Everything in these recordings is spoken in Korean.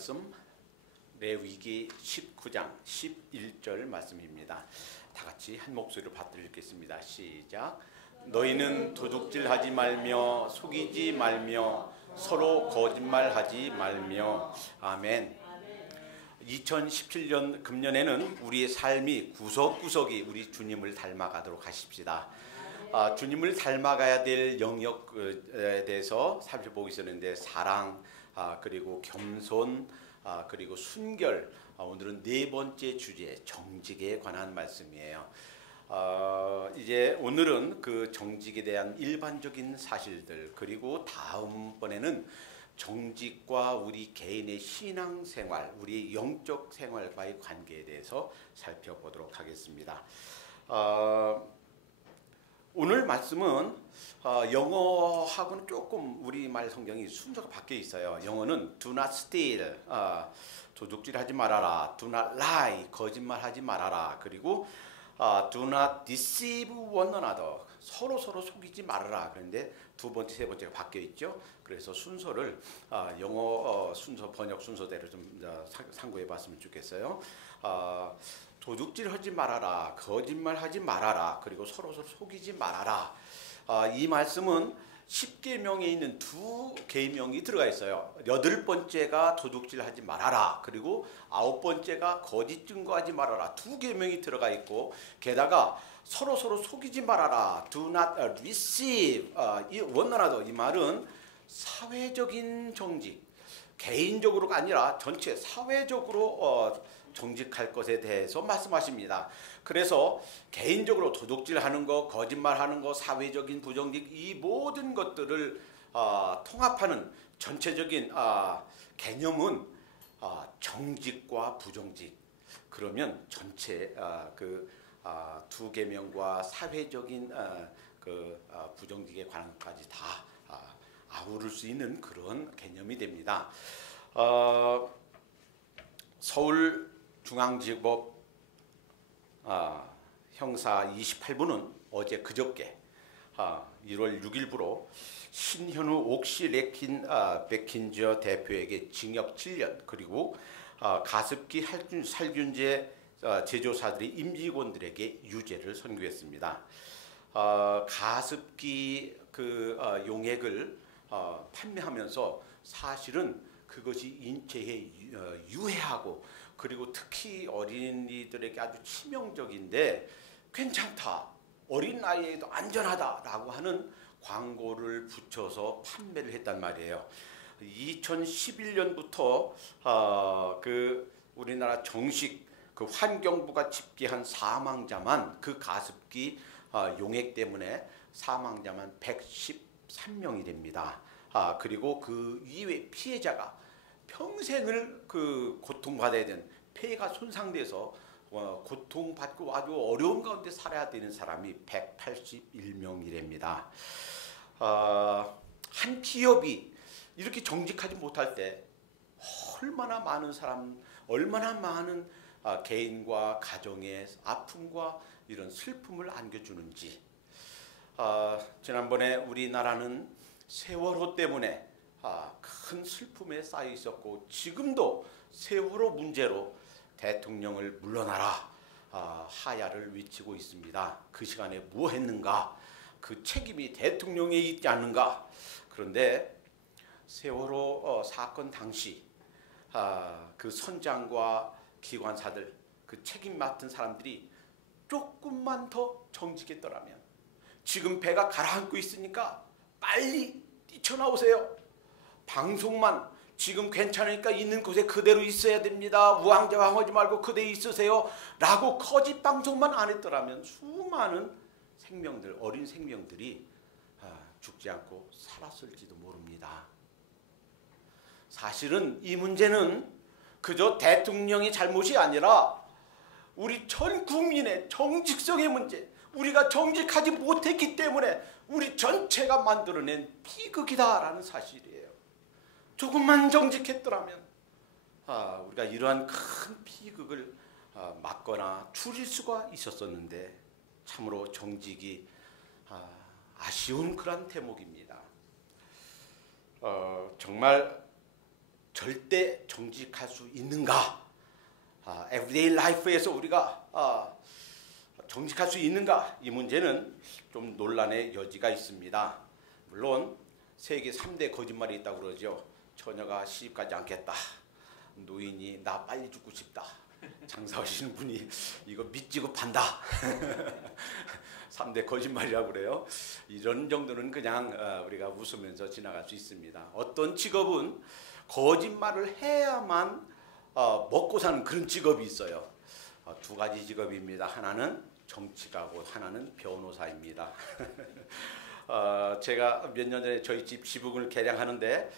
말씀 레위기 19장 11절 말씀입니다. 다 같이 한 목소리로 받들어 읽겠습니다. 시작. 너희는 도둑질하지 말며 속이지 말며 서로 거짓말하지 말며. 아멘. 2017년 금년에는 우리의 삶이 구석구석이 우리 주님을 닮아가도록 하십시다. 주님을 닮아가야 될 영역에 대해서 살펴보고 있었는데 사랑, 그리고 겸손, 그리고 순결, 오늘은 네 번째 주제 정직에 관한 말씀이에요. 이제 오늘은 그 정직에 대한 일반적인 사실들, 그리고 다음번에는 정직과 우리 개인의 신앙생활, 우리 영적 생활과의 관계에 대해서 살펴보도록 하겠습니다. 오늘 말씀은 영어하고는 조금 우리말 성경이 순서가 바뀌어 있어요. 영어는 do not steal, 도둑질하지 말아라. do not lie, 거짓말하지 말아라. 그리고 do not deceive one another, 서로 속이지 말아라. 그런데 두 번째, 세 번째가 바뀌어 있죠. 그래서 순서를 영어 순서, 번역 순서대로 좀 참고해 봤으면 좋겠어요. 도둑질하지 말아라, 거짓말하지 말아라, 그리고 서로 속이지 말아라. 이 말씀은 10계명에 있는 두 계명이 들어가 있어요. 8번째가 도둑질하지 말아라, 그리고 9번째가 거짓 증거하지 말아라. 두 계명이 들어가 있고, 게다가 서로 속이지 말아라, do not deceive one another. 이 말은 사회적인 정직, 개인적으로가 아니라 전체 사회적으로 정직할 것에 대해서 말씀하십니다. 그래서 개인적으로 도둑질하는 거, 거짓말하는 거, 사회적인 부정직, 이 모든 것들을 통합하는 전체적인 개념은 정직과 부정직. 그러면 전체 두 계명과 사회적인 부정직에 관한 것까지 다 아우를 수 있는 그런 개념이 됩니다. 서울중앙지법 형사 28부는 어제 그저께 1월 6일부로 신현우 옥시 레킨 백힌저 대표에게 징역 7년, 그리고 가습기 살균제 제조사들의 임직원들에게 유죄를 선고했습니다. 가습기 용액을 판매하면서 사실은 그것이 인체에 유해하고, 그리고 특히 어린이들에게 아주 치명적인데 괜찮다, 어린 나이에도 안전하다라고 하는 광고를 붙여서 판매를 했단 말이에요. 2011년부터 우리나라 정식 환경부가 집계한 사망자만, 그 가습기 용액 때문에 사망자만 113명이 됩니다. 그리고 그 이외 피해자가 평생을 고통받아야 되는, 폐가 손상돼서 고통받고 아주 어려운 가운데 살아야 되는 사람이 181명이랍니다. 한 기업이 이렇게 정직하지 못할 때 얼마나 많은 사람, 얼마나 많은 개인과 가정의 아픔과 이런 슬픔을 안겨주는지. 지난번에 우리나라는 세월호 때문에 큰 슬픔에 쌓여 있었고, 지금도 세월호 문제로 대통령을 물러나라 하야를 외치고 있습니다. 그 시간에 뭐 했는가? 그 책임이 대통령에 있지 않는가? 그런데 세월호 사건 당시 그 선장과 기관사들, 그 책임 맡은 사람들이 조금만 더 정직했더라면, 지금 배가 가라앉고 있으니까 빨리 뛰쳐나오세요. 방송만 지금 괜찮으니까 있는 곳에 그대로 있어야 됩니다. 우왕좌왕하지 말고 그대로 있으세요. 라고 거짓 방송만 안 했더라면 수많은 생명들, 어린 생명들이 죽지 않고 살았을지도 모릅니다. 사실은 이 문제는 그저 대통령의 잘못이 아니라 우리 전 국민의 정직성의 문제, 우리가 정직하지 못했기 때문에 우리 전체가 만들어낸 비극이다라는 사실이에요. 조금만 정직했더라면 우리가 이러한 큰 비극을 막거나 줄일 수가 있었었는데, 참으로 정직이 아쉬운 그런 대목입니다. 정말 절대 정직할 수 있는가? 에브리데이 라이프에서 우리가 정직할 수 있는가? 이 문제는 좀 논란의 여지가 있습니다. 물론 세계 3대 거짓말이 있다고 그러죠. 처녀가 시집가지 않겠다. 노인이 나 빨리 죽고 싶다. 장사하시는 분이 이거 믿지고 판다. 3대 거짓말이라고 그래요. 이런 정도는 그냥 우리가 웃으면서 지나갈 수 있습니다. 어떤 직업은 거짓말을 해야만 먹고 사는 그런 직업이 있어요. 두 가지 직업입니다. 하나는 정치가고 하나는 변호사입니다. 제가 몇 년 전에 저희 집 지붕을 개량하는데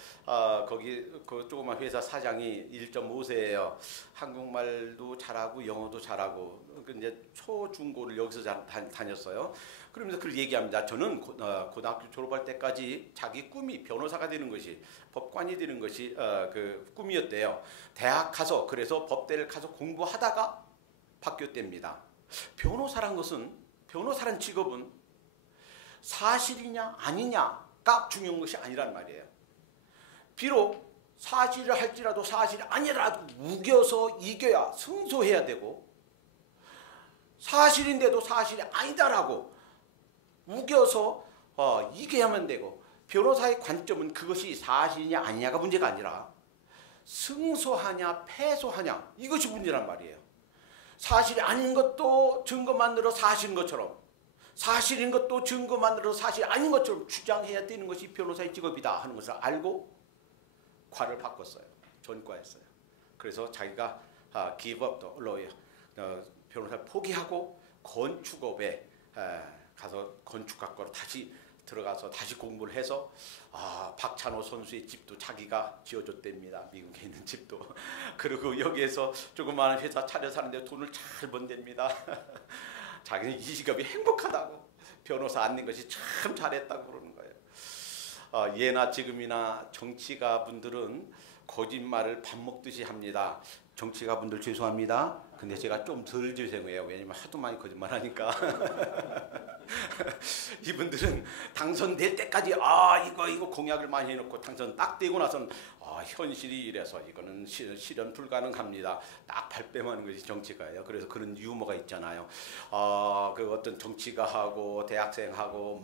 거기 그 조그만 회사 사장이 1.5세예요. 한국말도 잘하고 영어도 잘하고 이제 초중고를 여기서 다녔어요. 그러면서 그걸 얘기합니다. 저는 고등학교 졸업할 때까지 자기 꿈이 변호사가 되는 것이 법관이 되는 것이 그 꿈이었대요. 대학 가서 그래서 법대를 가서 공부하다가 바뀌었답니다. 변호사란 직업은 사실이냐 아니냐가 중요한 것이 아니란 말이에요. 비록 사실을 할지라도 사실이 아니라도 우겨서 이겨야 승소해야 되고 사실인데도 사실이 아니다라고 우겨서 이겨야만 되고 변호사의 관점은 그것이 사실이냐 아니냐가 문제가 아니라 승소하냐 패소하냐 이것이 문제란 말이에요. 사실이 아닌 것도 증거만 들어 사실인 것처럼 사실인 것도 증거만 들어 사실이 아닌 것처럼 주장해야 되는 것이 변호사의 직업이다 하는 것을 알고 과를 바꿨어요. 전과했어요. 그래서 자기가 give up the lawyer, 변호사를 포기하고 건축업에 가서 건축학과로 다시 들어가서 다시 공부를 해서 박찬호 선수의 집도 자기가 지어줬답니다. 미국에 있는 집도. 그리고 여기에서 조그마한 회사 차려 사는데 돈을 잘 번답니다. 자기는 이 직업이 행복하다고 변호사 앉는 것이 참 잘했다고 그러는 거예요. 예나 지금이나 정치가 분들은 거짓말을 밥 먹듯이 합니다. 정치가 분들 죄송합니다. 근데 제가 좀 덜 죄송해요. 왜냐면 하도 많이 거짓말하니까. 이분들은 당선될 때까지 이거 공약을 많이 해놓고 당선 딱 되고 나서는 현실이 이래서 이거는 실현 불가능합니다. 딱 발뺌하는 것이 정치가예요. 그래서 그런 유머가 있잖아요. 그 어떤 정치가하고 대학생하고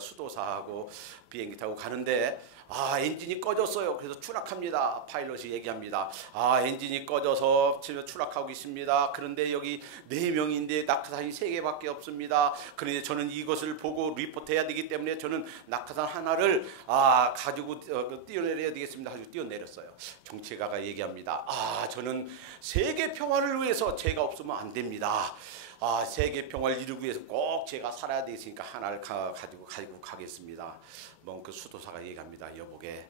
수도사하고 비행기 타고 가는데 엔진이 꺼졌어요. 그래서 추락합니다. 파일럿이 얘기합니다. 엔진이 꺼져서 지금 추락하고 있습니다. 그런데 여기 4명인데 낙하산이 3개밖에 없습니다. 그런데 저는 이것을 보고 리포트해야 되기 때문에 저는 낙하산 하나를 가지고 뛰어내려야 되겠습니다. 가지고 뛰어내렸어요. 정치가가 얘기합니다. 저는 세계 평화를 위해서 제가 없으면 안 됩니다. 세계 평화를 이루기 위해서 꼭 제가 살아야 되겠으니까 하나를 가지고 가겠습니다. 그 수도사가 얘기합니다. 여보게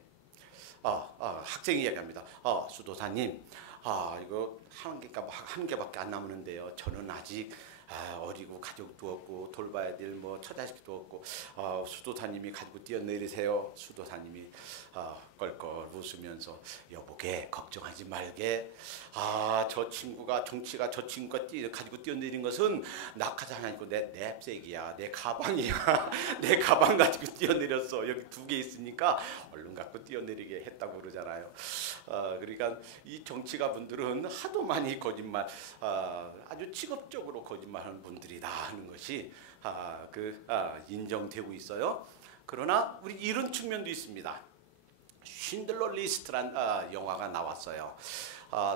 학생이 얘기합니다. 수도사님 이거 한 개밖에 안 남았는데요. 저는 아직 어리고 가족도 없고 돌봐야 될 처자식도 없고 수도사님이 가지고 뛰어내리세요. 수도사님이 껄껄 웃으면서 여보게 걱정하지 말게. 저 친구가 정치가 저 친구가 가지고 뛰어내린 것은 낙하산 아니고 내 냅색이야. 내 가방이야. 내 가방 가지고 뛰어내렸어. 여기 2개 있으니까 얼른 갖고 뛰어내리게 했다고 그러잖아요. 그러니까 이 정치가 분들은 하도 많이 거짓말 아주 직업적으로 거짓말하는 분들이다 하는 것이 인정되고 있어요. 그러나 우리 이런 측면도 있습니다. 쉰들러 리스트란 영화가 나왔어요.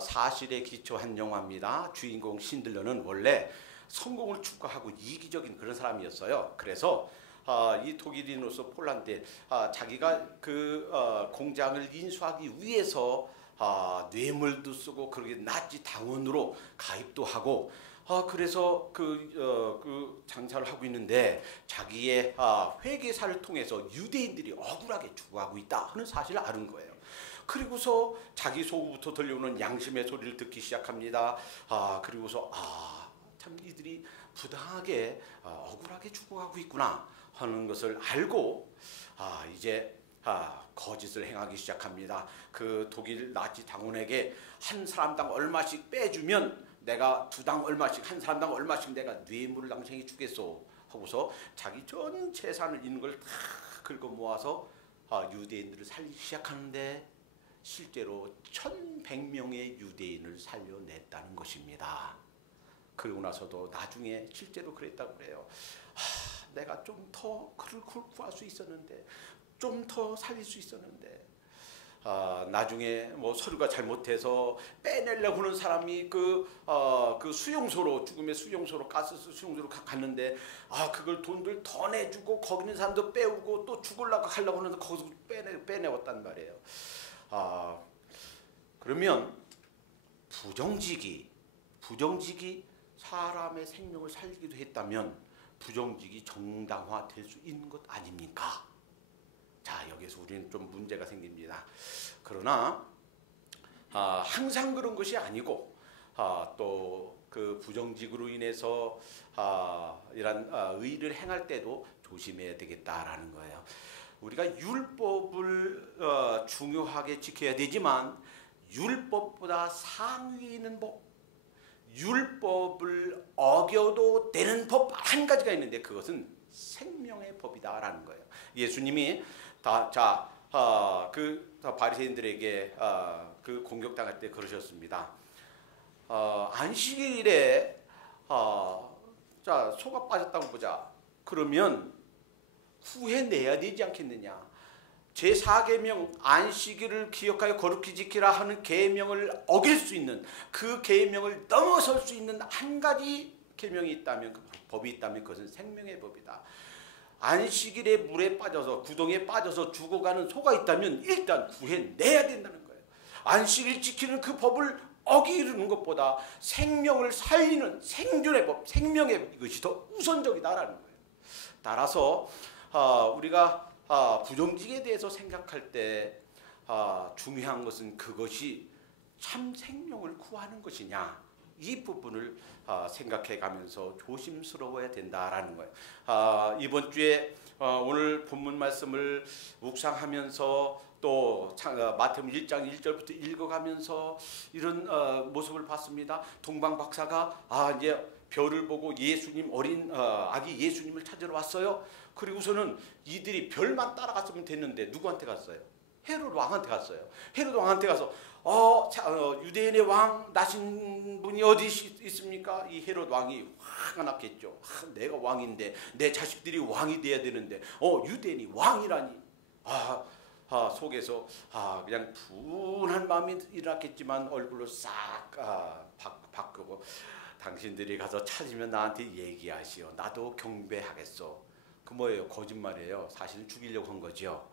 사실에 기초한 영화입니다. 주인공 신들러는 원래 성공을 추구하고 이기적인 그런 사람이었어요. 그래서 이 독일인으로서 폴란드에 자기가 그 공장을 인수하기 위해서 뇌물도 쓰고 그렇게 나치 당원으로 가입도 하고 그래서 그 장사를 하고 있는데 자기의 회계사를 통해서 유대인들이 억울하게 죽어가고 있다 하는 사실을 아는 거예요. 그리고서 자기 속으로부터 들려오는 양심의 소리를 듣기 시작합니다. 그리고서 참 이들이 부당하게 억울하게 죽어가고 있구나 하는 것을 알고 이제 거짓을 행하기 시작합니다. 그 독일 나치 당원에게 한 사람당 얼마씩 빼주면 내가 2당 얼마씩 한 사람당 얼마씩 내가 뇌물을 당신에게 주겠소 하고서 자기 전 재산을 있는 걸 다 긁어 모아서 유대인들을 살리기 시작하는데 실제로 1100명의 유대인을 살려냈다는 것입니다. 그러고 나서도 나중에 실제로 그랬다고 그래요. 내가 좀 더 그를 구할 수 있었는데, 좀 더 살릴 수 있었는데, 나중에 뭐 서류가 잘못해서 빼내려고 하는 사람이 그 수용소로, 죽음의 수용소로, 가스 수용소로 갔는데, 그걸 돈들 더 내주고 거기 있는 사람도 빼오고 또 죽으려고 하려고 하는데 거기서 빼내왔단 말이에요. 그러면 부정직이 사람의 생명을 살리기도 했다면 부정직이 정당화될 수 있는 것 아닙니까? 자, 여기서 우리는 좀 문제가 생깁니다. 그러나 항상 그런 것이 아니고 또 그 부정직으로 인해서 이런 의를 행할 때도 조심해야 되겠다라는 거예요. 우리가 율법을 중요하게 지켜야 되지만 율법보다 상위에 있는 법, 율법을 어겨도 되는 법 한 가지가 있는데 그것은 생명의 법이다라는 거예요. 예수님이 그 바리새인들에게 그 공격당할 때 그러셨습니다. 안식일에 소가 빠졌다고 보자. 그러면 후회내야 되지 않겠느냐. 제4계명 안식일을 기억하여 거룩히 지키라 하는 계명을 어길 수 있는, 그 계명을 넘어설 수 있는 한 가지 계명이 있다면, 그 법이 있다면 그것은 생명의 법이다. 안식일에 물에 빠져서, 구덩이에 빠져서 죽어가는 소가 있다면 일단 구해내야 된다는 거예요. 안식일 지키는 그 법을 어기는 것보다 생명을 살리는 생존의 법, 생명의 이것이 더 우선적이다라는 거예요. 따라서 우리가 부정직에 대해서 생각할 때 중요한 것은 그것이 참 생명을 구하는 것이냐, 이 부분을 생각해 가면서 조심스러워야 된다라는 거예요. 이번 주에 오늘 본문 말씀을 묵상하면서 또 마태복음 1장 1절부터 읽어가면서 이런 모습을 봤습니다. 동방 박사가 이제 별을 보고 예수님, 어린 아기 예수님을 찾으러 왔어요. 그리고서는 이들이 별만 따라갔으면 됐는데 누구한테 갔어요? 헤롯 왕한테 갔어요. 헤롯 왕한테 가서 유대인의 왕 나신 분이 어디 있습니까? 이 헤롯 왕이 화가 났겠죠. 내가 왕인데 내 자식들이 왕이 돼야 되는데 유대인이 왕이라니. 속에서 그냥 분한 마음이 일어났겠지만 얼굴로 싹 바꾸고, 당신들이 가서 찾으면 나한테 얘기하시오. 나도 경배하겠소. 그 뭐예요? 거짓말이에요. 사실은 죽이려고 한 거죠.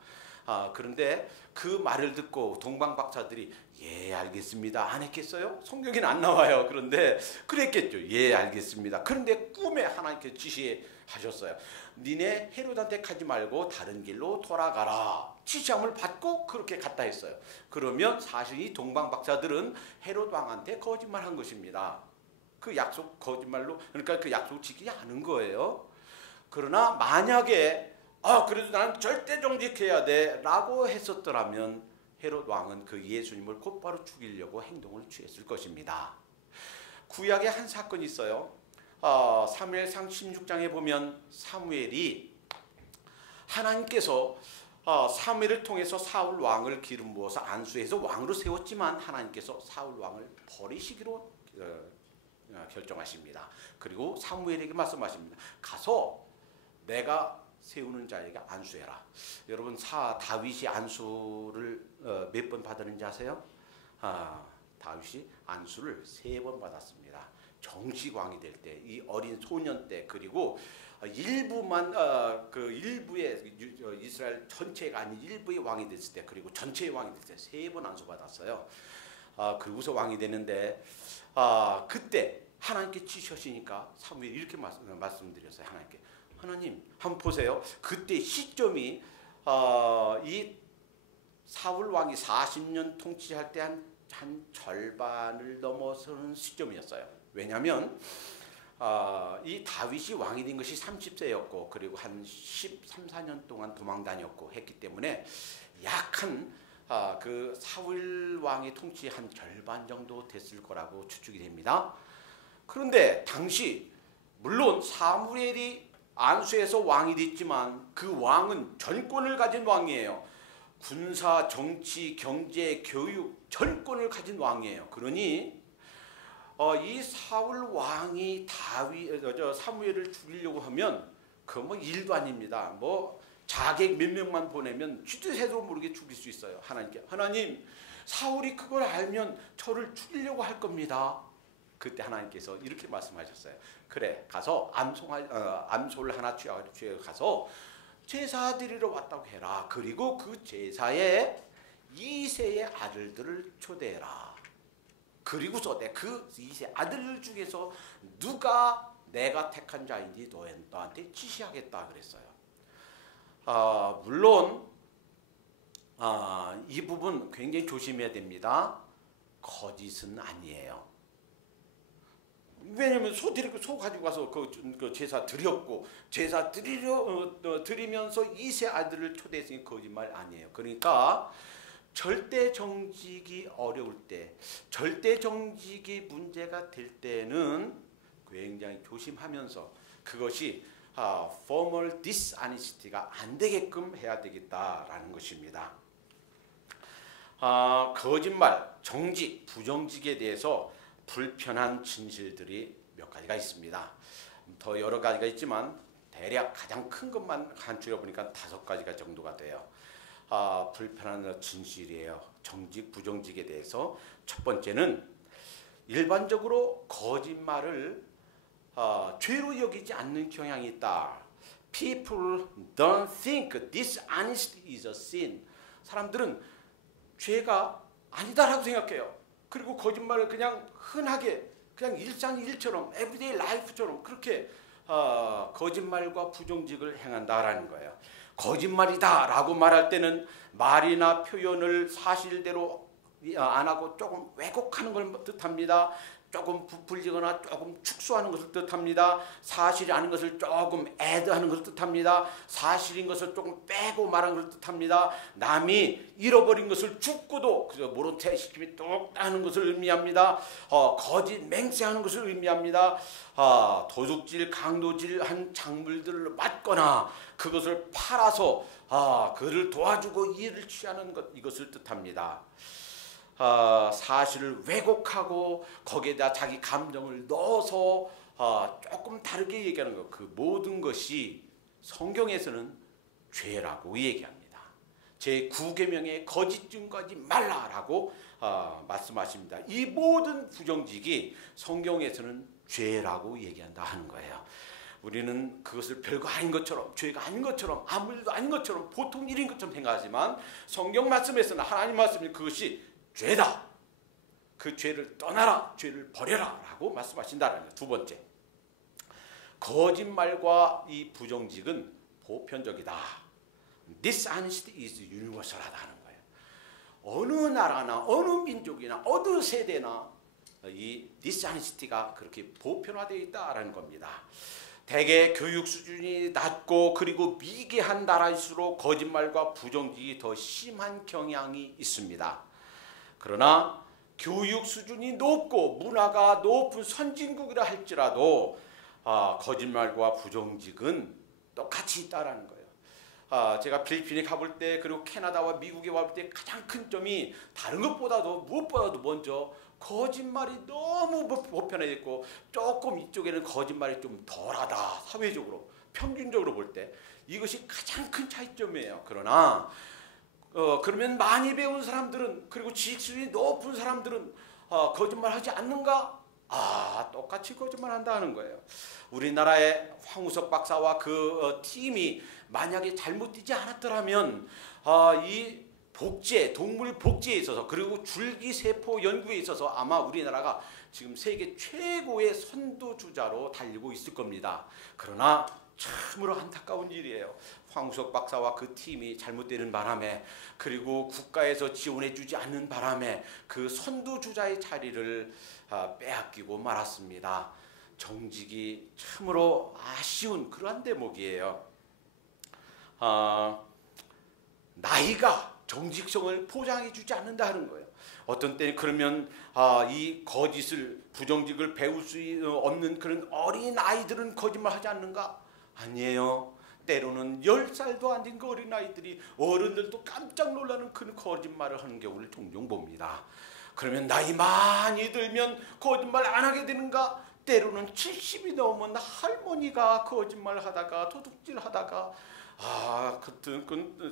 그런데 그 말을 듣고 동방박사들이 예 알겠습니다 안 했겠어요? 성경에는 안 나와요. 그런데 그랬겠죠. 예 알겠습니다. 그런데 꿈에 하나님께서 지시하셨어요. 니네 헤롯한테 가지 말고 다른 길로 돌아가라. 지시함을 받고 그렇게 갔다 했어요. 그러면 사실 이 동방박사들은 헤롯 왕한테 거짓말한 것입니다. 그 약속 거짓말로, 그러니까 그 약속 지키지 않은 거예요. 그러나 만약에 그래도 나는 절대 정직해야 돼 라고 했었더라면 헤롯 왕은 그 예수님을 곧바로 죽이려고 행동을 취했을 것입니다. 구약에 한 사건이 있어요. 사무엘상 16장에 보면 사무엘이 하나님께서 사무엘을 통해서 사울 왕을 기름 부어서 안수해서 왕으로 세웠지만 하나님께서 사울 왕을 버리시기로 결정하십니다. 그리고 사무엘에게 말씀하십니다. 가서 내가 세우는 자에게 안수해라. 여러분 다윗이 안수를 몇 번 받았는지 아세요? 다윗이 안수를 3번 받았습니다. 정식 왕이 될 때, 이 어린 소년 때, 그리고 일부만 그 일부의 이스라엘 전체가 아닌 일부의 왕이 됐을 때, 그리고 전체의 왕이 됐을 때 3번 안수 받았어요. 그리고서 왕이 되는데 그때 하나님께 지시하시니까 사무엘이 이렇게 말씀드렸어요. 하나님 한번 보세요. 그때 시점이 이 사울 왕이 40년 통치할 때 한 절반을 넘어서는 시점이었어요. 왜냐하면 이 다윗이 왕이 된 것이 30세였고 그리고 한 13, 14년 동안 도망 다녔고 했기 때문에 약한 그 사울 왕의 통치 한 절반 정도 됐을 거라고 추측이 됩니다. 그런데 당시 물론 사무엘이 안수해서 왕이 됐지만 그 왕은 전권을 가진 왕이에요. 군사, 정치, 경제, 교육 전권을 가진 왕이에요. 그러니 이 사울 왕이 사무엘을 죽이려고 하면 그거 뭐 일도 아닙니다. 뭐 자객 몇 명만 보내면 쥐도새도 모르게 죽일 수 있어요. 하나님께 하나님 사울이 그걸 알면 저를 죽이려고 할 겁니다. 그때 하나님께서 이렇게 말씀하셨어요. 그래 가서 암소를 하나 취해 가서 제사 드리러 왔다고 해라. 그리고 그 제사에 이세의 아들들을 초대해라. 그리고서 그 이세 아들 중에서 누가 내가 택한 자인지 너한테 지시하겠다 그랬어요. 물론 이 부분 굉장히 조심해야 됩니다. 거짓은 아니에요. 왜냐면 소 가지고 가서 그 제사 드렸고 제사 드리면서 이세 아들을 초대했으니 거짓말 아니에요. 그러니까 절대 정직이 어려울 때, 절대 정직이 문제가 될 때는 굉장히 조심하면서 그것이 formal dishonesty가 안 되게끔 해야 되겠다라는 것입니다. 거짓말, 정직, 부정직에 대해서 불편한 진실들이 몇 가지가 있습니다. 더 여러 가지가 있지만 대략 가장 큰 것만 간추려 보니까 5가지가 정도가 돼요. 불편한 진실이에요. 정직, 부정직에 대해서 첫 번째는 일반적으로 거짓말을 죄로 여기지 않는 경향이 있다. People don't think dishonesty is a sin. 사람들은 죄가 아니다라고 생각해요. 그리고 거짓말을 그냥 흔하게 그냥 일상일처럼 에브리데이 라이프처럼 그렇게 거짓말과 부정직을 행한다라는 거예요. 거짓말이다라고 말할 때는 말이나 표현을 사실대로 안 하고 조금 왜곡하는 걸 뜻합니다. 조금 부풀리거나 조금 축소하는 것을 뜻합니다. 사실이 아닌 것을 조금 애드하는 것을 뜻합니다. 사실인 것을 조금 빼고 말하는 것을 뜻합니다. 남이 잃어버린 것을 죽고도 모른 채 시킴이 뚝 하는 것을 의미합니다. 거짓 맹세하는 것을 의미합니다. 도둑질, 강도질한 작물들을 맞거나 그것을 팔아서 그를 도와주고 이를 취하는 것, 이것을 뜻합니다. 사실을 왜곡하고 거기에다 자기 감정을 넣어서 조금 다르게 얘기하는 것, 그 모든 것이 성경에서는 죄라고 얘기합니다. 제9계명에 거짓 증거하지 말라라고 말씀하십니다. 이 모든 부정직이 성경에서는 죄라고 얘기한다 하는 거예요. 우리는 그것을 별거 아닌 것처럼, 죄가 아닌 것처럼, 아무 일도 아닌 것처럼, 보통 일인 것처럼 생각하지만 성경 말씀에서는, 하나님 말씀에 그것이 죄다. 그 죄를 떠나라, 죄를 버려라 라고 말씀하신다는 거예요. 두 번째, 거짓말과 이 부정직은 보편적이다. Dishonesty is universal하다는 거예요. 어느 나라나 어느 민족이나 어느 세대나 이 dishonesty가 그렇게 보편화되어 있다라는 겁니다. 대개 교육 수준이 낮고 그리고 미개한 나라일수록 거짓말과 부정직이 더 심한 경향이 있습니다. 그러나 교육 수준이 높고 문화가 높은 선진국이라 할지라도 거짓말과 부정직은 똑같이 있다라는 거예요. 제가 필리핀에 가볼 때 그리고 캐나다와 미국에 와볼 때 가장 큰 점이 다른 것보다도 무엇보다도 먼저 거짓말이 너무 보편화됐고 조금 이쪽에는 거짓말이 좀 덜하다. 사회적으로 평균적으로 볼 때 이것이 가장 큰 차이점이에요. 그러나 그러면 많이 배운 사람들은 그리고 지식 수준이 높은 사람들은 거짓말하지 않는가? 똑같이 거짓말한다는 거예요. 우리나라의 황우석 박사와 그 팀이 만약에 잘못되지 않았더라면 이 복제, 동물 복제에 있어서 그리고 줄기세포 연구에 있어서 아마 우리나라가 지금 세계 최고의 선두주자로 달리고 있을 겁니다. 그러나 참으로 안타까운 일이에요. 황우석 박사와 그 팀이 잘못되는 바람에 그리고 국가에서 지원해주지 않는 바람에 그 선두주자의 자리를 빼앗기고 말았습니다. 정직이 참으로 아쉬운 그러한 대목이에요. 나이가 정직성을 보장해주지 않는다는 거예요. 어떤 때는 그러면 이 거짓을 부정직을 배울 수 없는 그런 어린 아이들은 거짓말하지 않는가? 아니에요. 때로는 10살도 안 된 그 어린아이들이 어른들도 깜짝 놀라는 그 거짓말을 하는 경우를 종종 봅니다. 그러면 나이 많이 들면 거짓말 안 하게 되는가? 때로는 70이 넘은 할머니가 거짓말 하다가 도둑질 하다가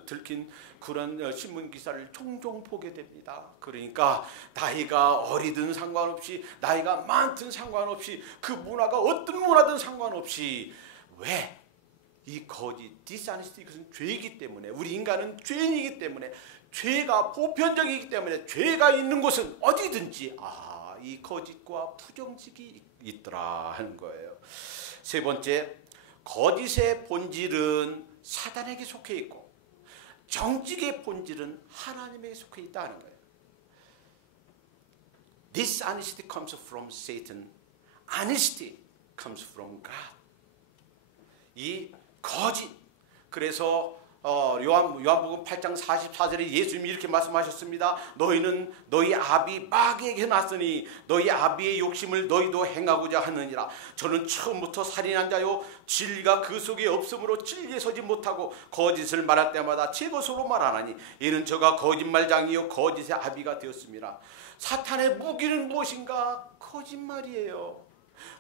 들킨 그런 신문 기사를 종종 보게 됩니다. 그러니까 나이가 어리든 상관없이 나이가 많든 상관없이 그 문화가 어떤 문화든 상관없이 왜 이 거짓, 디스아니스티, 이것은 죄이기 때문에, 우리 인간은 죄인이기 때문에, 죄가 보편적이기 때문에 죄가 있는 곳은 어디든지 이 거짓과 부정직이 있더라 하는 거예요. 세 번째, 거짓의 본질은 사단에게 속해 있고 정직의 본질은 하나님에게 속해 있다는 거예요. Dishonesty comes from Satan. Honesty comes from God. 이 거짓. 그래서 요한복음 8장 44절에 예수님이 이렇게 말씀하셨습니다. 너희는 너희 아비 마귀에게 났으니 너희 아비의 욕심을 너희도 행하고자 하느니라. 저는 처음부터 살인한 자요 진리가 그 속에 없으므로 진리에 서지 못하고 거짓을 말할 때마다 제 것으로 말하나니 이는 저가 거짓말장이요 거짓의 아비가 되었습니다. 사탄의 무기는 무엇인가? 거짓말이에요.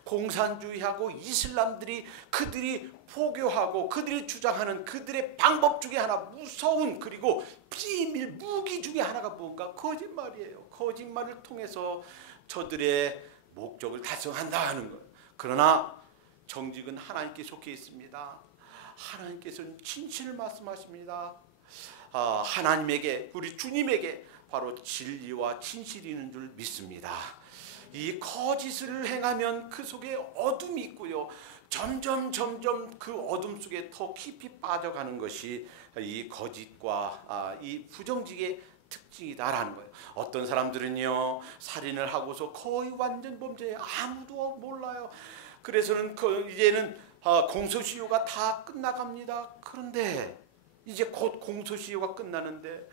공산주의하고 이슬람들이 그들이 포교하고 그들이 주장하는 그들의 방법 중에 하나, 무서운 그리고 비밀 무기 중에 하나가 뭔가? 거짓말이에요. 거짓말을 통해서 저들의 목적을 달성한다 하는 거예요. 그러나 정직은 하나님께 속해 있습니다. 하나님께서는 진실을 말씀하십니다. 하나님에게, 우리 주님에게 바로 진리와 진실이 있는 줄 믿습니다. 이 거짓을 행하면 그 속에 어둠이 있고요. 점점 그 어둠 속에 더 깊이 빠져가는 것이 이 거짓과 이 부정직의 특징이다라는 거예요. 어떤 사람들은요, 살인을 하고서 거의 완전 범죄에 아무도 몰라요. 그래서는 이제는 공소시효가 다 끝나갑니다. 그런데 이제 곧 공소시효가 끝나는데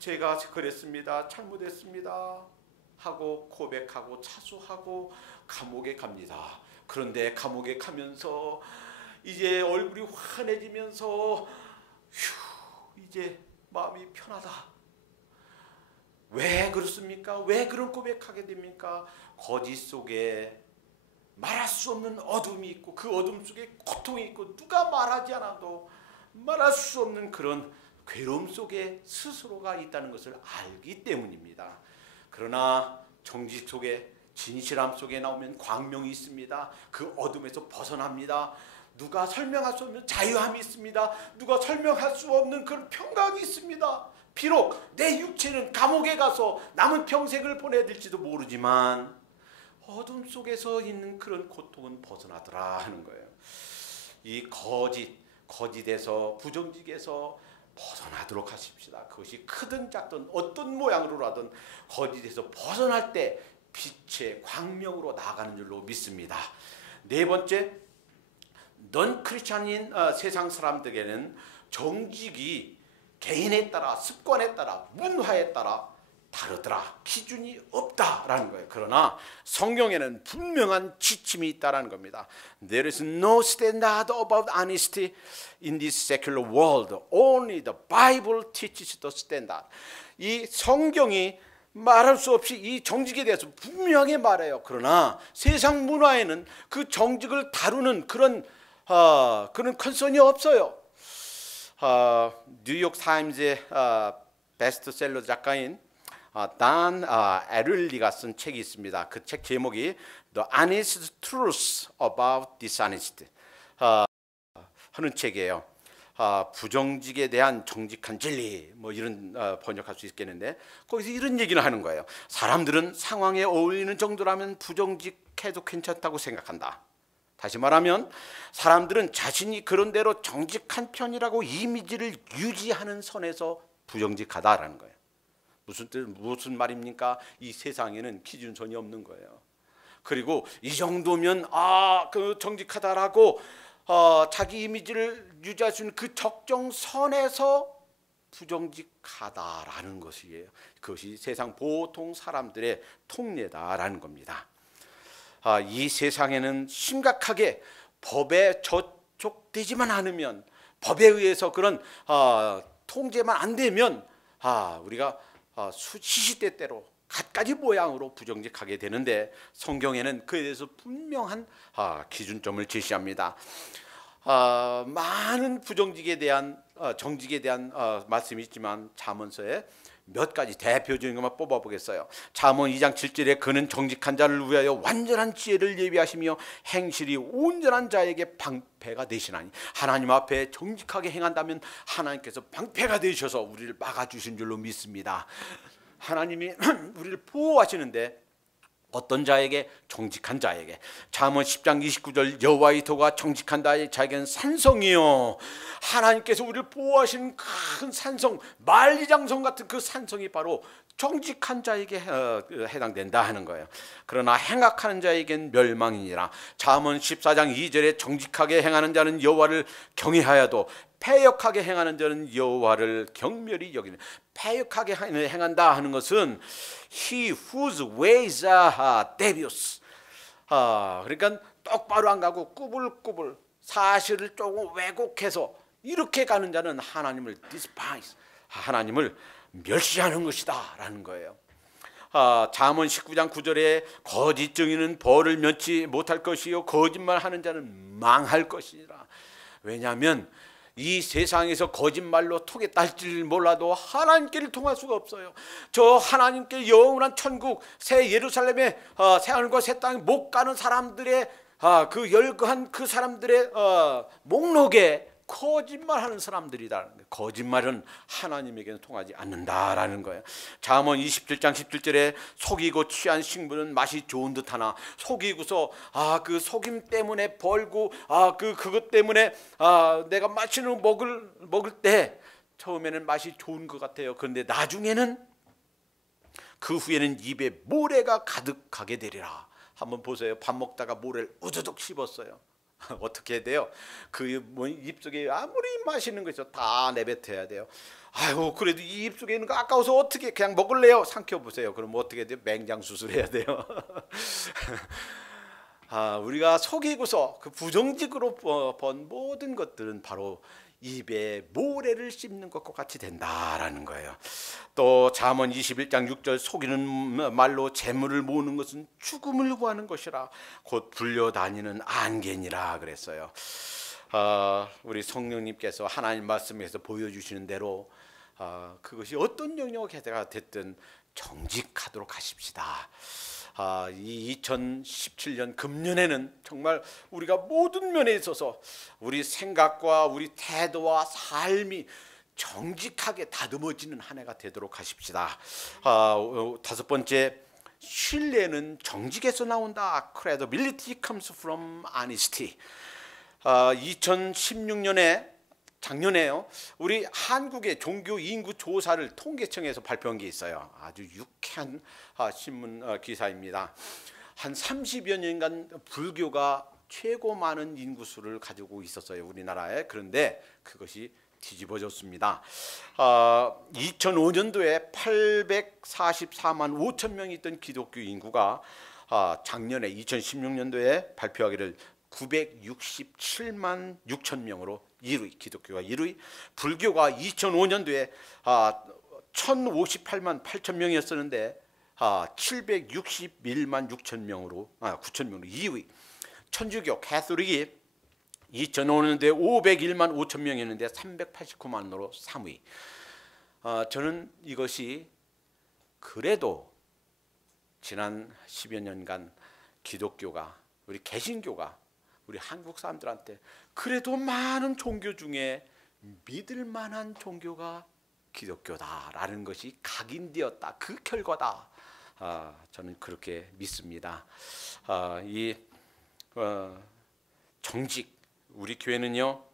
제가 그랬습니다, 잘못했습니다 하고 고백하고 차수하고 감옥에 갑니다. 그런데 감옥에 가면서 이제 얼굴이 환해지면서 이제 마음이 편하다. 왜 그렇습니까? 왜 그런 고백하게 됩니까? 거짓 속에 말할 수 없는 어둠이 있고 그 어둠 속에 고통이 있고 누가 말하지 않아도 말할 수 없는 그런 괴로움 속에 스스로가 있다는 것을 알기 때문입니다. 그러나 정직 속에, 진실함 속에 나오면 광명이 있습니다. 그 어둠에서 벗어납니다. 누가 설명할 수 없는 자유함이 있습니다. 누가 설명할 수 없는 그런 평강이 있습니다. 비록 내 육체는 감옥에 가서 남은 평생을 보내야 될지도 모르지만 어둠 속에서 있는 그런 고통은 벗어나더라 하는 거예요. 이 거짓에서, 부정직에서 벗어나도록 하십시다. 그것이 크든 작든 어떤 모양으로라든 거짓에서 벗어날 때 빛의 광명으로 나아가는 줄로 믿습니다. 네 번째, 넌 크리스찬인 세상 사람들에게는 정직이 개인에 따라, 습관에 따라, 문화에 따라 다르더라. 기준이 없다라는 거예요. 그러나 성경에는 분명한 지침이 있다라는 겁니다. There is no standard about honesty in this secular world. Only the Bible teaches the standard. 이 성경이 말할 수 없이 이 정직에 대해서 분명히 말해요. 그러나 세상 문화에는 그 정직을 다루는 그런 컨선이 없어요. 뉴욕 타임즈의 베스트셀러 작가인 단 에를리가 쓴 책이 있습니다. 그 책 제목이 The Honest Truth About Dishonesty 하는 책이에요. 부정직에 대한 정직한 진리, 뭐 이런 번역할 수 있겠는데 거기서 이런 얘기를 하는 거예요. 사람들은 상황에 어울리는 정도라면 부정직해도 괜찮다고 생각한다. 다시 말하면 사람들은 자신이 그런 대로 정직한 편이라고 이미지를 유지하는 선에서 부정직하다라는 거예요. 무슨 말입니까? 이 세상에는 기준선이 없는 거예요. 그리고 이 정도면 그 정직하다라고 자기 이미지를 유지할 수 있는 그 적정선에서 부정직하다라는 것이에요. 그것이 세상 보통 사람들의 통례다라는 겁니다. 이 세상에는 심각하게 법에 저촉되지만 않으면 법에 의해서 그런 통제만 안 되면 우리가 시시때때로 갖가지 모양으로 부정직하게 되는데, 성경에는 그에 대해서 분명한 기준점을 제시합니다. 많은 부정직에 대한 정직에 대한 말씀이 있지만 잠언서에 몇 가지 대표적인 것만 뽑아보겠어요. 잠언 2장 7절에 그는 정직한 자를 위하여 완전한 지혜를 예비하시며 행실이 온전한 자에게 방패가 되시나니, 하나님 앞에 정직하게 행한다면 하나님께서 방패가 되셔서 우리를 막아주신 줄로 믿습니다. 하나님이 우리를 보호하시는데 어떤 자에게? 정직한 자에게. 잠언 10장 29절 여호와의 도가 정직한 자에게는 산성이요. 하나님께서 우리를 보호하시는 큰 산성, 만리장성 같은 그 산성이 바로 정직한 자에게 해당된다 하는 거예요. 그러나 행악하는 자에겐 멸망이니라. 잠언 14장 2절에 정직하게 행하는 자는 여호와를 경외하여도 패역하게 행하는 자는 여호와를 경멸히 여기는. 패역하게 행한다 하는 것은 he whose ways are devious. 그러니까 똑바로 안 가고 꾸불꾸불 사실을 조금 왜곡해서 이렇게 가는 자는 하나님을 despise, 하나님을 멸시하는 것이다 라는 거예요. 잠언 19장 9절에 거짓 증인은 벌을 면치 못할 것이요 거짓말하는 자는 망할 것이라. 왜냐하면 이 세상에서 거짓말로 톡에 딸지를 몰라도 하나님께를 통할 수가 없어요. 저 하나님께 영원한 천국 새 예루살렘에 새 하늘과 새 땅에 못 가는 사람들의 그 열거한 그 사람들의 목록에 거짓말하는 사람들이다. 거짓말은 하나님에게는 통하지 않는다라는 거예요. 잠언 27장 17절에 속이고 취한 식물은 맛이 좋은 듯하나 속이고서 그 속임 때문에 벌고 그것 때문에 내가 마시는 먹을 때 처음에는 맛이 좋은 것 같아요. 그런데 나중에는 그 후에는 입에 모래가 가득하게 되리라. 한번 보세요. 밥 먹다가 모래를 우두둑 씹었어요. 어떻게 해야 돼요? 그 입속에 아무리 맛있는 거 있어 다 내뱉어야 돼요. 아유, 그래도 이 입속에 있는 거 아까워서 어떻게 그냥 먹을래요? 삼켜보세요. 그럼 어떻게 돼요? 맹장 수술해야 돼요. 우리가 속이고서 그 부정직으로 번 모든 것들은 바로 입에 모래를 씹는 것과 같이 된다라는 거예요. 또 잠언 21장 6절 속이는 말로 재물을 모으는 것은 죽음을 구하는 것이라 곧 불려다니는 안개니라 그랬어요. 우리 성령님께서 하나님 말씀에서 보여주시는 대로 그것이 어떤 영역에가 됐든 정직하도록 하십시다. 이 2017년 금년에는 정말 우리가 모든 면에 있어서 우리 생각과 우리 태도와 삶이 정직하게 다듬어지는 한 해가 되도록 하십시다. 다섯 번째, 신뢰는 정직에서 나온다. Credibility comes from honesty. 2016년에 작년에요. 우리 한국의 종교 인구 조사를 통계청에서 발표한 게 있어요. 아주 유쾌한 신문 기사입니다. 한 30여 년간 불교가 최고 많은 인구수를 가지고 있었어요, 우리나라에. 그런데 그것이 뒤집어졌습니다. 2005년도에 844만 5천 명이 있던 기독교 인구가 작년에 2016년도에 발표하기를 967만 6천 명으로 1위, 기독교가 1위, 불교가 2005년도에 1058만 8천 명이었었는데 761만 6천 명으로 9천 명으로 2위, 천주교 가톨릭이 2005년도에 501만 5천 명이었는데 389만으로 3위. 저는 이것이 그래도 지난 10여 년간 기독교가, 우리 개신교가 우리 한국 사람들한테 그래도 많은 종교 중에 믿을 만한 종교가 기독교다라는 것이 각인되었다. 그 결과다. 저는 그렇게 믿습니다. 정직, 우리 교회는요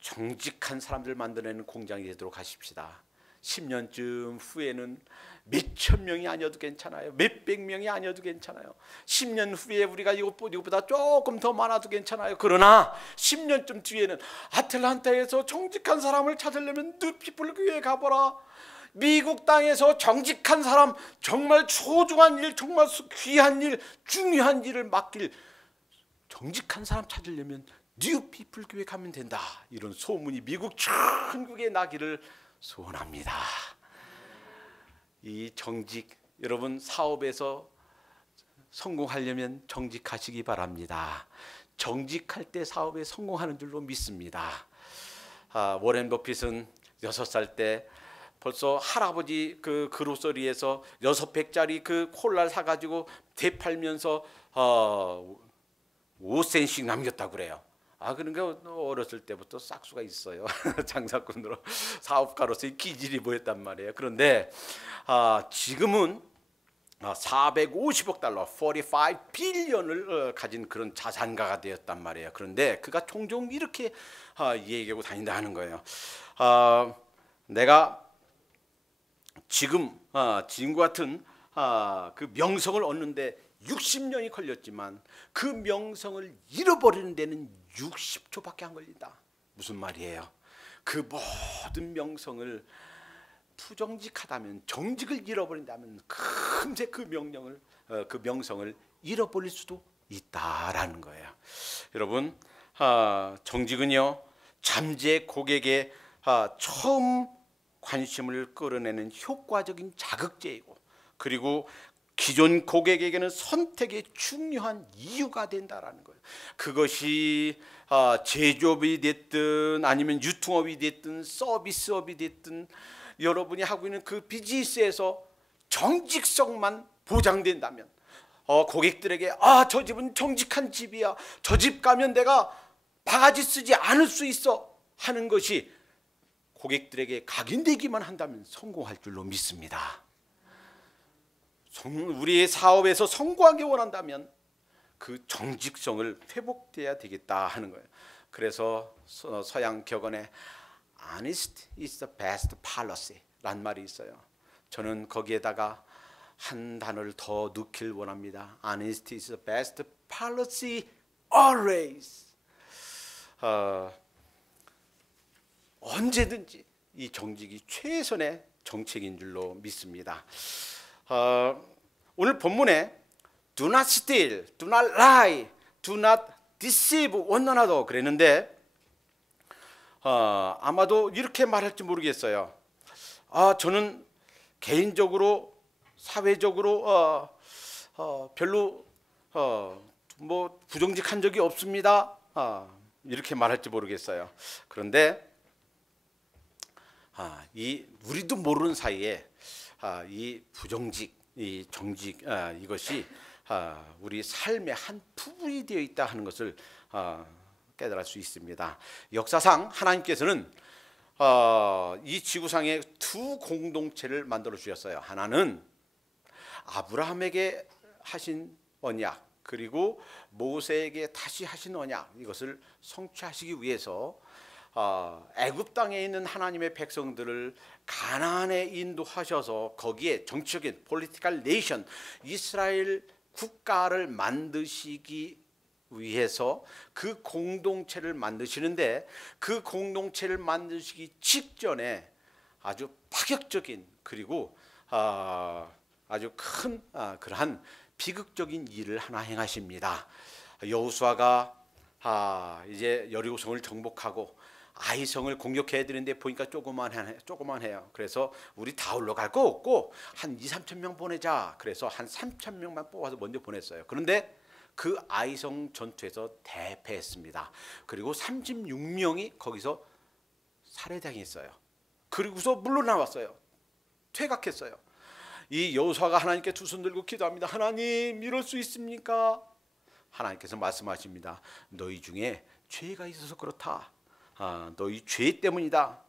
정직한 사람들 만들어내는 공장이 되도록 하십시다. 10년쯤 후에는 몇천 명이 아니어도 괜찮아요. 몇백 명이 아니어도 괜찮아요. 10년 후에 우리가 이것보다 조금 더 많아도 괜찮아요. 그러나 10년쯤 뒤에는 아틀란타에서 정직한 사람을 찾으려면 뉴피플 교회에 가보라. 미국 땅에서 정직한 사람, 정말 소중한 일, 정말 귀한 일, 중요한 일을 맡길 정직한 사람 찾으려면 뉴 피플 교회 가면 된다, 이런 소문이 미국 전국에 나기를 소원합니다. 이 정직, 여러분 사업에서 성공하려면 정직하시기 바랍니다. 정직할 때 사업에 성공하는 줄로 믿습니다. 워렌 버핏은 6살 때 벌써 할아버지 그 그로서리에서 6팩짜리 그 콜라를 사가지고 되팔면서 5센씩 남겼다고 그래요. 그러니까 어렸을 때부터 싹수가 있어요. 장사꾼으로 사업가로서의 기질이 보였단 말이에요. 그런데 지금은 450억 달러, 45 빌리언을 가진 그런 자산가가 되었단 말이에요. 그런데 그가 종종 이렇게 얘기하고 다닌다 하는 거예요. 내가 지금과 같은 그 명성을 얻는데 60년이 걸렸지만 그 명성을 잃어버리는 데는 60초밖에 안 걸린다. 무슨 말이에요? 그 모든 명성을 부정직하다면, 정직을 잃어버린다면 금세 그 명성을 잃어버릴 수도 있다라는 거예요. 여러분, 정직은요 잠재 고객의 처음 관심을 끌어내는 효과적인 자극제이고, 그리고 기존 고객에게는 선택의 중요한 이유가 된다라는 거예요. 그것이 제조업이 됐든 아니면 유통업이 됐든 서비스업이 됐든 여러분이 하고 있는 그 비즈니스에서 정직성만 보장된다면, 고객들에게 저 집은 정직한 집이야, 저 집 가면 내가 바가지 쓰지 않을 수 있어 하는 것이 고객들에게 각인되기만 한다면 성공할 줄로 믿습니다. 우리의 사업에서 성공하기 원한다면 그 정직성을 회복돼야 되겠다 하는 거예요. 그래서 서양 격언에 Honesty is the best policy 란 말이 있어요. 저는 거기에다가 한 단어를 더 넣길 원합니다. Honesty is the best policy always. 언제든지 이 정직이 최선의 정책인 줄로 믿습니다. 오늘 본문에 Do not steal, do not lie, do not deceive one another 그랬는데 아마도 이렇게 말할지 모르겠어요. 저는 개인적으로 사회적으로 별로 뭐 부정직한 적이 없습니다. 이렇게 말할지 모르겠어요. 그런데 우리도 모르는 사이에 이 부정직, 이 정직, 이것이 우리 삶의 한 부분이 되어 있다 하는 것을 깨달을 수 있습니다. 역사상 하나님께서는 이 지구상에 두 공동체를 만들어 주셨어요. 하나는 아브라함에게 하신 언약, 그리고 모세에게 다시 하신 언약, 이것을 성취하시기 위해서 애굽 땅에 있는 하나님의 백성들을 가나안에 인도하셔서 거기에 정치적인 political nation, 이스라엘 국가를 만드시기 위해서 그 공동체를 만드시는데, 그 공동체를 만드시기 직전에 아주 파격적인, 그리고 아주 큰 그러한 비극적인 일을 하나 행하십니다. 여호수아가 이제 여리고성을 정복하고 아이성을 공격해야 되는데 보니까 조그만해요. 그래서 우리 다 올라갈 거 없고 한 2-3천 명 보내자. 그래서 한 3천 명만 뽑아서 먼저 보냈어요. 그런데 그 아이성 전투에서 대패했습니다. 그리고 36명이 거기서 살해당했어요. 그리고서 물러나왔어요. 퇴각했어요. 이 여호수아가 하나님께 두 손 들고 기도합니다. 하나님, 이럴 수 있습니까? 하나님께서 말씀하십니다. 너희 중에 죄가 있어서 그렇다. 너희 죄 때문이다.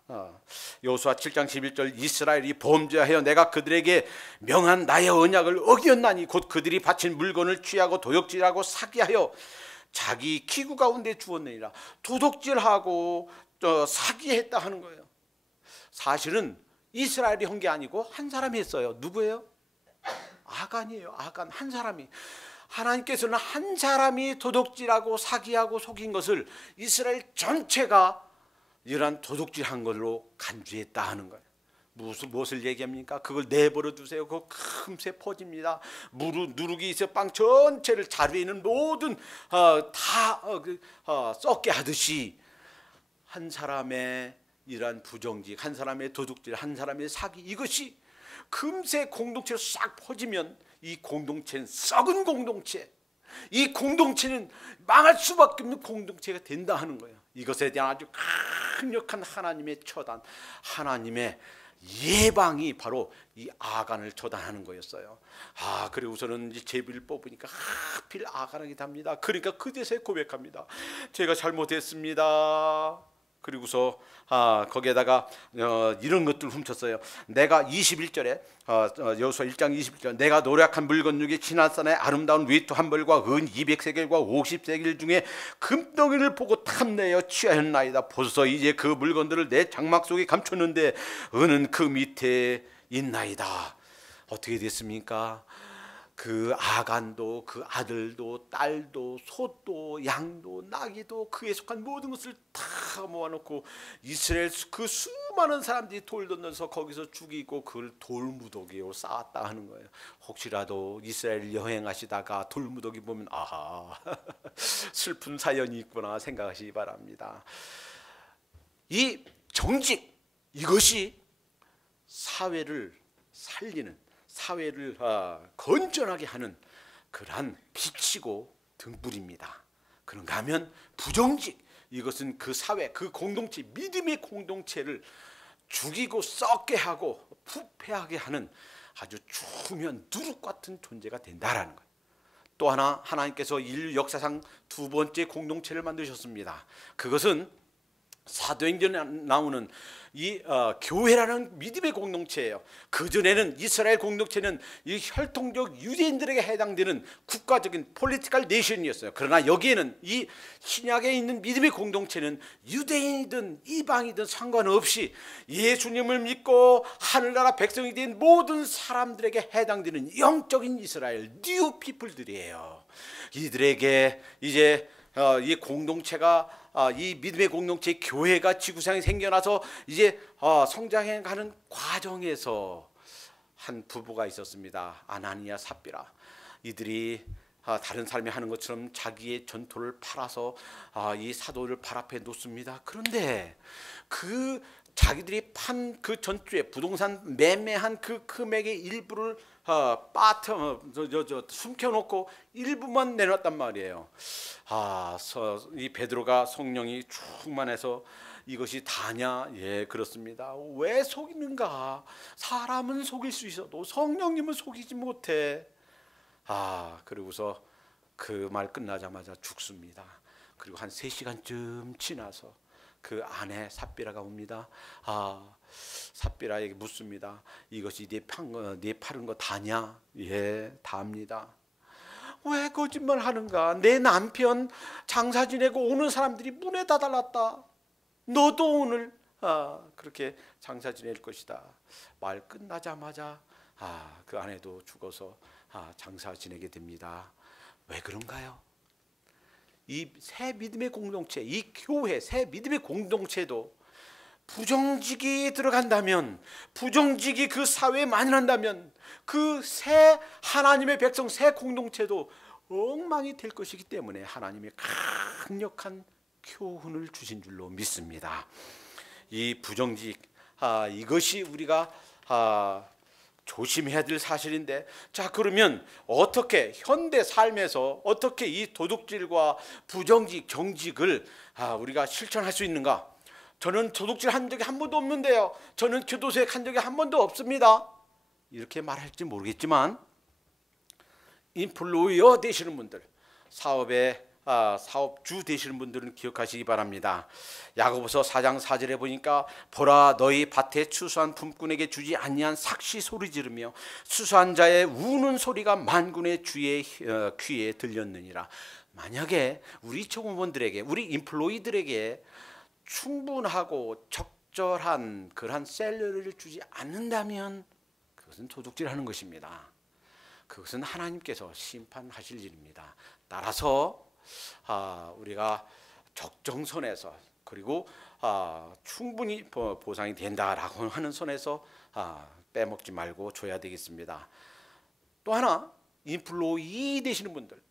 여호수아 7장 11절 이스라엘이 범죄하여 내가 그들에게 명한 나의 언약을 어겼나니 곧 그들이 바친 물건을 취하고 도둑질하고 사기하여 자기 기구 가운데 주었느니라. 도둑질하고 사기했다 하는 거예요. 사실은 이스라엘이 한 게 아니고 한 사람이 했어요. 누구예요? 아간이에요. 아간, 한 사람이. 하나님께서는 한 사람이 도둑질하고 사기하고 속인 것을 이스라엘 전체가 이러한 도둑질한 걸로 간주했다 하는 거예요. 무엇을 얘기합니까? 그걸 내버려 두세요. 그거 금세 퍼집니다. 누룩이 있어 빵 전체를 자루에 있는 모든 썩게 하듯이 한 사람의 이러한 부정직, 한 사람의 도둑질, 한 사람의 사기, 이것이 금세 공동체로 싹 퍼지면 이 공동체는 썩은 공동체, 이 공동체는 망할 수밖에 없는 공동체가 된다 하는 거예요. 이것에 대한 아주 강력한 하나님의 처단, 하나님의 예방이 바로 이 아간을 처단하는 거였어요. 그리고서는 이제 제비를 뽑으니까 하필 아간에게 답니다. 그러니까 그제서야 고백합니다. 제가 잘못했습니다. 그리고서 거기에다가 이런 것들 훔쳤어요. 내가 21절에 여호수아 1장 21절, 내가 노력한 물건 중에 지난산의 아름다운 외투 한 벌과 은 200세겔과 50세겔 중에 금덩이를 보고 탐내어 취하였나이다. 보소서 이제 그 물건들을 내 장막 속에 감췄는데 은은 그 밑에 있나이다. 어떻게 됐습니까? 그 아간도, 그 아들도, 딸도, 소도, 양도, 나귀도, 그에 속한 모든 것을 다 모아놓고 이스라엘 그 수많은 사람들이 돌 던져서 거기서 죽이고 그걸 돌무더기에 쌓았다 하는 거예요. 혹시라도 이스라엘 여행하시다가 돌무더기 보면 슬픈 사연이 있구나 생각하시기 바랍니다. 이 정직, 이것이 사회를 살리는, 사회를 건전하게 하는 그러한 빛이고 등불입니다. 그런가 하면 부정직, 이것은 그 사회, 그 공동체, 믿음의 공동체를 죽이고 썩게 하고 부패하게 하는 아주 중요한 누룩 같은 존재가 된다라는 거예요. 또 하나, 하나님께서 인류 역사상 두 번째 공동체를 만드셨습니다. 그것은 사도행전에 나오는 이 교회라는 믿음의 공동체예요. 그전에는 이스라엘 공동체는 이 혈통적 유대인들에게 해당되는 국가적인 폴리티컬 네이션이었어요. 그러나 여기에는 이 신약에 있는 믿음의 공동체는 유대인이든 이방이든 상관없이 예수님을 믿고 하늘나라 백성이 된 모든 사람들에게 해당되는 영적인 이스라엘 뉴 피플들이에요. 이들에게 이제 이 공동체가 이 믿음의 공동체 교회가 지구상에 생겨나서 이제 성장해가는 과정에서 한 부부가 있었습니다. 아나니아 삽비라. 이들이 다른 사람이 하는 것처럼 자기의 전토를 팔아서 이 사도를 발 앞에 놓습니다. 그런데 그 자기들이 판 그 전주에 부동산 매매한 그 금액의 일부를 숨겨놓고 일부만 내놨단 말이에요. 이 베드로가 성령이 충만해서 이것이 다냐? 예, 그렇습니다. 왜 속이는가? 사람은 속일 수 있어도 성령님은 속이지 못해. 그리고서 그 말 끝나자마자 죽습니다. 그리고 한 3시간쯤 지나서 그 아내 삽비라가 옵니다. 삽비라에게 묻습니다. 이것이 네 파는 거 다냐? 예, 다입니다. 왜 거짓말 하는가? 내 남편 장사 지내고 오는 사람들이 문에 다 달랐다. 너도 오늘 그렇게 장사 지낼 것이다. 말 끝나자마자 그 아내도 죽어서 장사 지내게 됩니다. 왜 그런가요? 이 새 믿음의 공동체, 이 교회 새 믿음의 공동체도 부정직이 들어간다면, 부정직이 그 사회에 만연한다면 그 새 하나님의 백성, 새 공동체도 엉망이 될 것이기 때문에 하나님의 강력한 교훈을 주신 줄로 믿습니다. 이 부정직, 이것이 우리가 조심해야 될 사실인데, 자, 그러면 어떻게 현대 삶에서 어떻게 이 도둑질과 부정직, 정직을 우리가 실천할 수 있는가? 저는 도둑질 한 적이 한 번도 없는데요. 저는 교도소에 간 적이 한 번도 없습니다. 이렇게 말할지 모르겠지만 인플루어 되시는 분들, 사업주 되시는 분들은 기억하시기 바랍니다. 야고보서 4장 4절에 보니까 보라 너희 밭에 추수한 품꾼에게 주지 아니한 삭시 소리 지르며 수수한 자의 우는 소리가 만군의 주의 귀에 들렸느니라. 만약에 우리 종업원들에게, 우리 인플로이들에게 충분하고 적절한 그러한 샐러리를 주지 않는다면 그것은 도둑질하는 것입니다. 그것은 하나님께서 심판하실 일입니다. 따라서 우리가 적정선에서 그리고 충분히 보상이 된다라고 하는 선에서 빼먹지 말고 줘야 되겠습니다. 또 하나, 인플로 2 되시는 분들,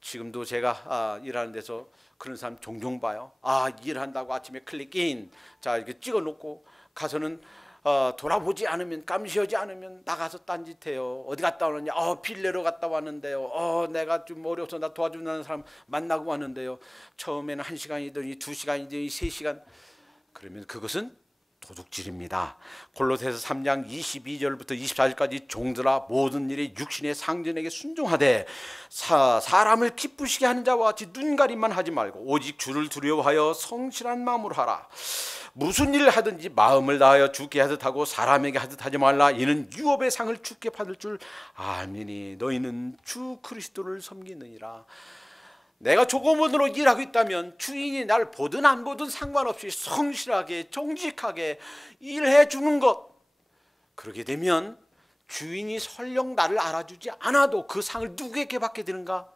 지금도 제가 일하는 데서 그런 사람 종종 봐요. 일한다고 아침에 클릭인, 자 이렇게 찍어놓고 가서는 돌아보지 않으면, 감시하지 않으면 나가서 딴짓해요. 어디 갔다 오느냐? 빌레로 갔다 왔는데요. 내가 좀 어려워서 나 도와준다는 사람 만나고 왔는데요. 처음에는 1시간이더니 2시간이더니 3시간. 그러면 그것은 도둑질입니다. 골로새서 3장 22절부터 24절까지 종들아 모든 일에 육신의 상전에게 순종하되 사람을 기쁘시게 하는 자와 같이 눈가림만 하지 말고 오직 주를 두려워하여 성실한 마음으로 하라. 무슨 일을 하든지 마음을 다하여 주께 하듯 하고 사람에게 하듯 하지 말라. 이는 유업의 상을 주께 받을 줄 알미니 너희는 주 그리스도를 섬기느니라. 내가 조금으로 일하고 있다면 주인이 날 보든 안 보든 상관없이 성실하게 정직하게 일해 주는 것, 그러게 되면 주인이 설령 나를 알아주지 않아도 그 상을 누구에게 받게 되는가?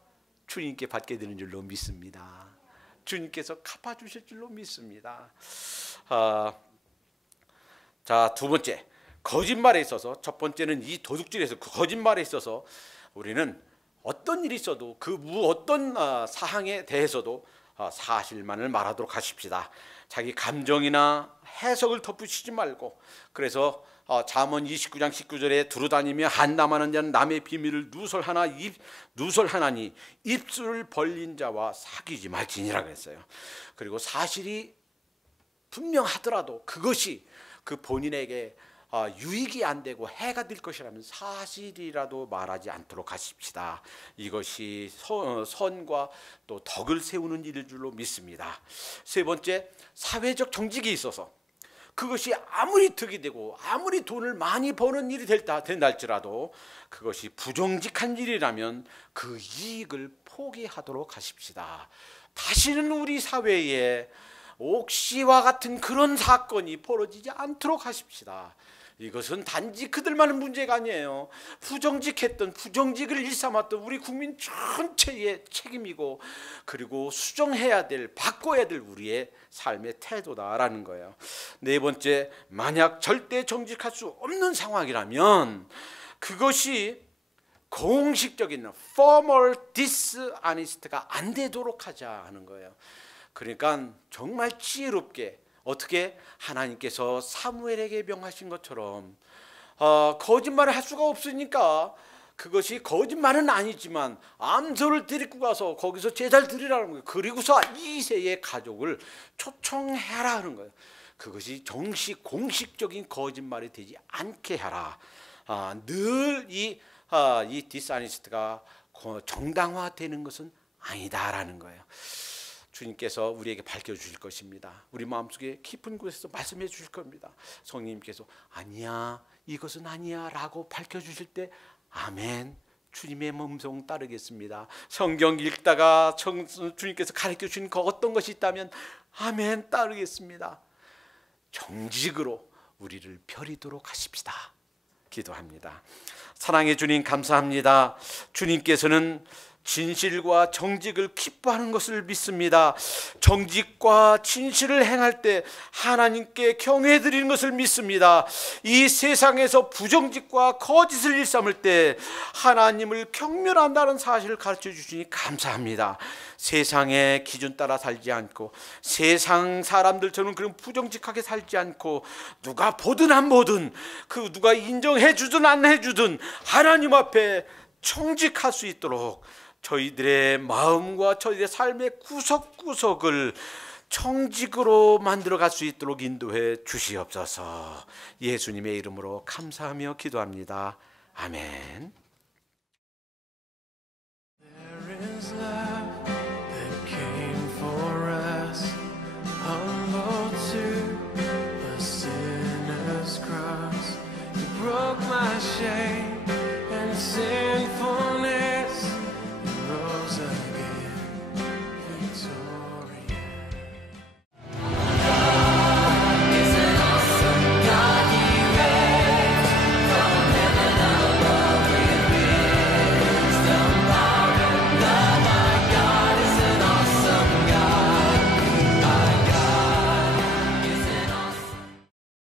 주님께 받게 되는 줄로 믿습니다. 주님께서 갚아주실 줄로 믿습니다. 자, 두 번째, 거짓말에 있어서, 첫 번째는 이 도둑질에서 거짓말에 있어서 우리는 어떤 일이 있어도 그 어떤 사항에 대해서도 사실만을 말하도록 하십시다. 자기 감정이나 해석을 덧붙이지 말고, 그래서 잠언 29장 19절에 두루다니며 한담하는 자는 남의 비밀을 누설하나니 입술을 벌린 자와 사귀지 말지니라 그랬어요. 그리고 사실이 분명하더라도 그것이 그 본인에게 유익이 안 되고 해가 될 것이라면 사실이라도 말하지 않도록 하십시다. 이것이 선과 또 덕을 세우는 일일 줄로 믿습니다. 세 번째, 사회적 정직이 있어서 그것이 아무리 득이 되고 아무리 돈을 많이 버는 일이 된다 할지라도 그것이 부정직한 일이라면 그 이익을 포기하도록 하십시다. 다시는 우리 사회에 옥시와 같은 그런 사건이 벌어지지 않도록 하십시다. 이것은 단지 그들만의 문제가 아니에요. 부정직을 일삼았던 우리 국민 전체의 책임이고, 그리고 수정해야 될, 바꿔야 될 우리의 삶의 태도다라는 거예요. 네 번째, 만약 절대 정직할 수 없는 상황이라면 그것이 공식적인 formal dishonest가 안 되도록 하자 하는 거예요. 그러니까 정말 지혜롭게, 어떻게 하나님께서 사무엘에게 명하신 것처럼 거짓말을 할 수가 없으니까 그것이 거짓말은 아니지만 암소를 데리고 가서 거기서 제사를 드리라는 거예요. 그리고서 이세의 가족을 초청해라 하는 거예요. 그것이 공식적인 거짓말이 되지 않게 하라. 늘 이 디스아니스트가 정당화되는 것은 아니다라는 거예요. 주님께서 우리에게 밝혀주실 것입니다. 우리 마음속에 깊은 곳에서 말씀해 주실 겁니다. 성령님께서 아니야, 이것은 아니야 라고 밝혀주실 때 아멘, 주님의 음성 따르겠습니다. 성경 읽다가 주님께서 가르쳐 주신 어떤 것이 있다면 아멘 따르겠습니다. 정직으로 우리를 펴리도록 하십시다. 기도합니다. 사랑해 주님 감사합니다. 주님께서는 진실과 정직을 기뻐하는 것을 믿습니다. 정직과 진실을 행할 때 하나님께 경외드리는 것을 믿습니다. 이 세상에서 부정직과 거짓을 일삼을 때 하나님을 경멸한다는 사실을 가르쳐 주시니 감사합니다. 세상의 기준 따라 살지 않고 세상 사람들처럼 그런 부정직하게 살지 않고 누가 보든 안 보든 그 누가 인정해 주든 안 해주든 하나님 앞에 정직할 수 있도록 저희들의 마음과 저희들의 삶의 구석구석을 정직으로 만들어갈 수 있도록 인도해 주시옵소서. 예수님의 이름으로 감사하며 기도합니다. 아멘. There is love that came for us, humble to the sinner's cross. You broke my shame and sin.